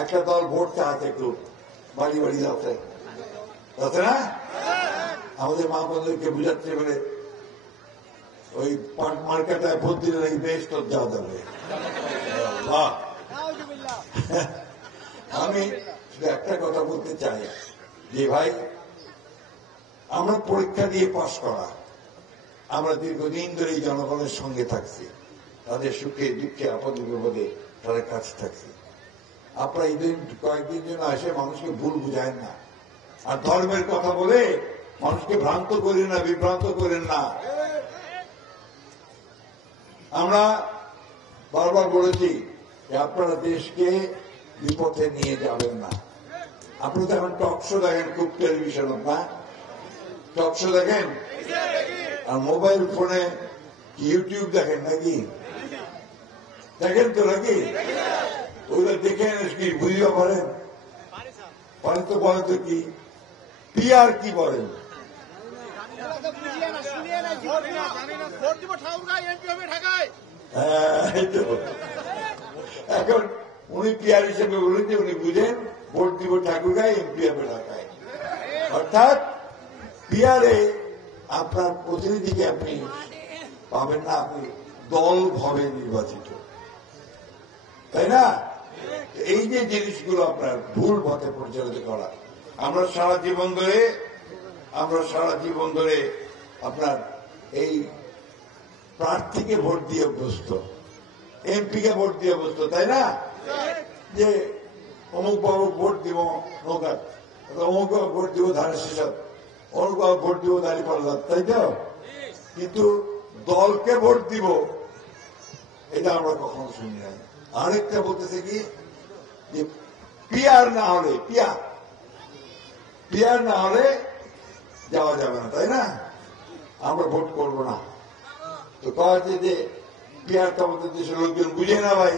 একটা দল ভোট চাচ্ছে একটু বাড়ি বাড়ি যাচ্ছে যাচ্ছে না, আমাদের মা বোনদেরকে বুঝাচ্ছে বলে ওই পাট মার্কেটায় ভোট দিলে নাকি বেশ তো যাওয়া যাবে। আমি শুধু একটা কথা বলতে চাই যে ভাই, আমরা পরীক্ষা দিয়ে পাশ করা, আমরা দীর্ঘদিন ধরে এই জনগণের সঙ্গে থাকছি, তাদের সুখে দুঃখে আপদে বিপদে তাদের কাছে থাকছি। আপনারা এই দিন কয়েকদিন জন্য এসে মানুষকে ভুল বুঝায় না, আর ধর্মের কথা বলে মানুষকে ভ্রান্ত করেন না, বিভ্রান্ত করেন না। আমরা বারবার বলেছি যে আপনারা দেশকে বিপথে নিয়ে যাবেন না। আপনি তো এখন টকশো দেখেন, খুব টেলিভিশন না টকশো দেখেন, আর মোবাইল ফোনে ইউটিউব দেখেন নাকি? দেখেন তো নাকি? ওইটা দেখে কি বুঝতে পারেন? পারেন তো, বলেন তো কি পিআর কি বলেন? এখন উনি পিআর হিসেবে বলেন যে উনি বুঝেন ভোট দিব ঠাকুরগাঁয়, এমপি হবে ঢাকায়। অর্থাৎ পিআরে আপনার প্রতিনিধিকে আপনি পাবেন না, আপনি দল ভাবে নির্বাচিত, তাই না? এই যে জিনিসগুলো আপনার ভুল পথে পরিচালিত করা, আমরা সারা জীবন ধরে আপনার এই প্রার্থীকে ভোট দিয়ে অভ্যস্ত, এমপিকে ভোট দিয়ে অভ্যস্ত, তাই না? যে অমুক বাবু ভোট দিব নৌকা, অমুক বাবু ভোট দিব ধানের শীষক, অমুক বাবু ভোট দিব দাঁড়িপাল্লা, তাই তো? কিন্তু দলকে ভোট দিব এটা আমরা কখনো শুনি নাই। আরেকটা বলতেছে কি যে পিআর না হলে যাওয়া যাবে না, তাই না? আমরা ভোট করবো না। তো কয়েছে যে পিআরটা আমাদের দেশের লোকজন বুঝে না ভাই,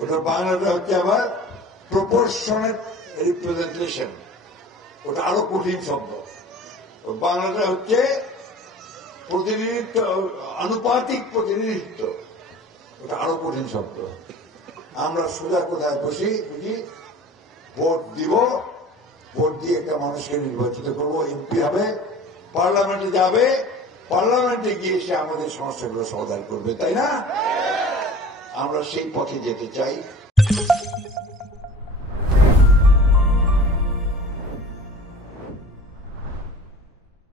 ওটা বাংলাটা হচ্ছে আবার প্রপোর্শনেট রিপ্রেজেন্টেশন, ওটা আরো কঠিন শব্দ। বাংলাটা হচ্ছে প্রতিনিধিত্ব, আনুপাতিক প্রতিনিধিত্ব, ওটা আরো কঠিন শব্দ। আমরা সোজা কোথায় বুঝি ভোট দিব, ভোট দিয়ে একটা মানুষকে নির্বাচিত করব, এমপি হবে, পার্লামেন্টে যাবে, পার্লামেন্টে গিয়ে সে আমাদের সমস্যাগুলো সমাধান করবে, তাই না? আমরা সেই পথে যেতে চাই।